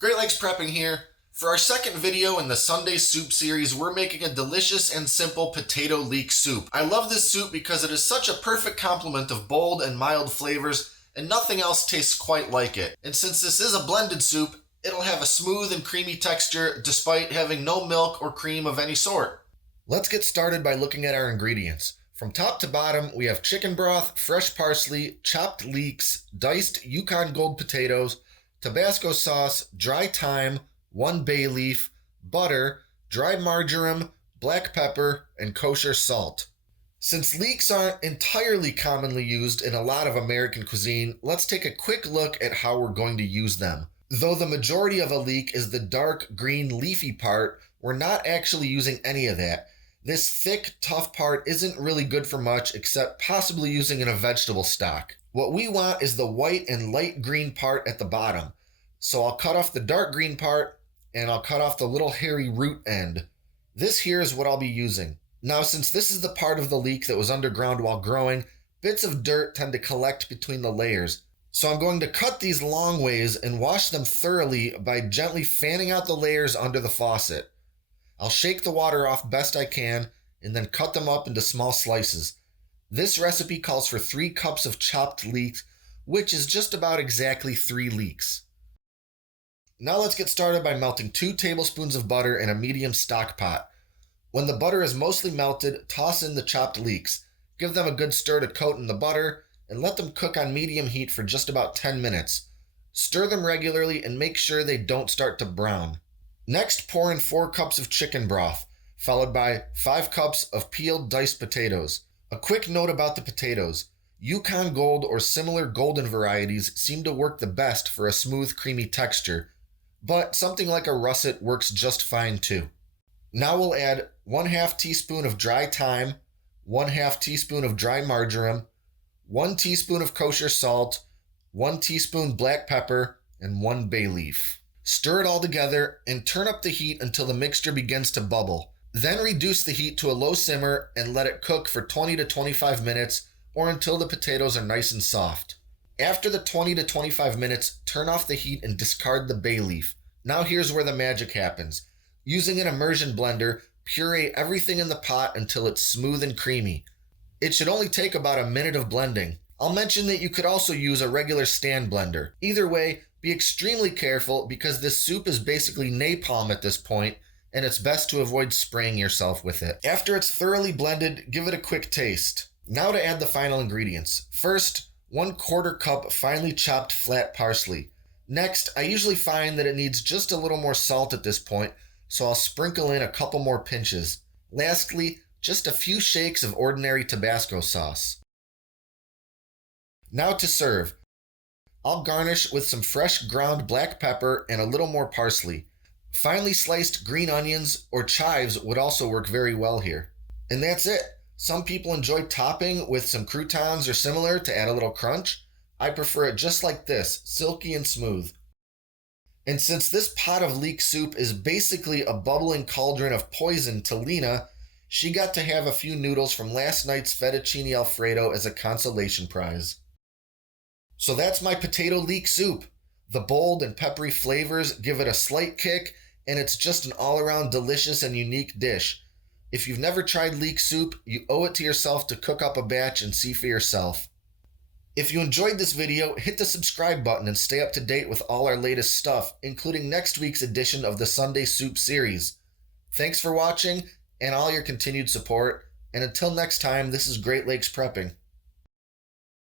Great Lakes Prepping here. For our second video in the Sunday soup series, we're making a delicious and simple potato leek soup. I love this soup because it is such a perfect complement of bold and mild flavors, and nothing else tastes quite like it. And since this is a blended soup, it'll have a smooth and creamy texture despite having no milk or cream of any sort. Let's get started by looking at our ingredients. From top to bottom, we have chicken broth, fresh parsley, chopped leeks, diced Yukon Gold potatoes, Tabasco sauce, dry thyme, 1 bay leaf, butter, dry marjoram, black pepper, and kosher salt. Since leeks aren't entirely commonly used in a lot of American cuisine, let's take a quick look at how we're going to use them. Though the majority of a leek is the dark green leafy part, we're not actually using any of that. This thick, tough part isn't really good for much except possibly using in a vegetable stock. What we want is the white and light green part at the bottom. So I'll cut off the dark green part and I'll cut off the little hairy root end. This here is what I'll be using. Now, since this is the part of the leek that was underground while growing, bits of dirt tend to collect between the layers. So I'm going to cut these long ways and wash them thoroughly by gently fanning out the layers under the faucet. I'll shake the water off best I can and then cut them up into small slices. This recipe calls for 3 cups of chopped leeks, which is just about exactly 3 leeks. Now let's get started by melting 2 tablespoons of butter in a medium stock pot. When the butter is mostly melted, toss in the chopped leeks. Give them a good stir to coat in the butter and let them cook on medium heat for just about 10 minutes. Stir them regularly and make sure they don't start to brown. Next, pour in 4 cups of chicken broth, followed by 5 cups of peeled diced potatoes. A quick note about the potatoes. Yukon Gold or similar golden varieties seem to work the best for a smooth, creamy texture, but something like a Russet works just fine too. Now we'll add 1/2 teaspoon of dry thyme, 1/2 teaspoon of dry marjoram, 1 teaspoon of kosher salt, 1 teaspoon black pepper, and 1 bay leaf. Stir it all together and turn up the heat until the mixture begins to bubble. Then reduce the heat to a low simmer and let it cook for 20 to 25 minutes or until the potatoes are nice and soft. After the 20 to 25 minutes, turn off the heat and discard the bay leaf. Now here's where the magic happens. Using an immersion blender, puree everything in the pot until it's smooth and creamy. It should only take about a minute of blending. I'll mention that you could also use a regular stand blender. Either way, be extremely careful because this soup is basically napalm at this point, and it's best to avoid spraying yourself with it. After it's thoroughly blended, give it a quick taste. Now to add the final ingredients. First, 1/4 cup finely chopped flat parsley. Next, I usually find that it needs just a little more salt at this point, so I'll sprinkle in a couple more pinches. Lastly, just a few shakes of ordinary Tabasco sauce. Now to serve. I'll garnish with some fresh ground black pepper and a little more parsley. Finely sliced green onions or chives would also work very well here. And that's it. Some people enjoy topping with some croutons or similar to add a little crunch. I prefer it just like this, silky and smooth. And since this pot of leek soup is basically a bubbling cauldron of poison to Lena, she got to have a few noodles from last night's fettuccine alfredo as a consolation prize. So that's my potato leek soup. The bold and peppery flavors give it a slight kick, and it's just an all-around delicious and unique dish. If you've never tried leek soup, you owe it to yourself to cook up a batch and see for yourself. If you enjoyed this video, hit the subscribe button and stay up to date with all our latest stuff, including next week's edition of the Sunday Soup series. Thanks for watching and all your continued support, and until next time, this is Great Lakes Prepping.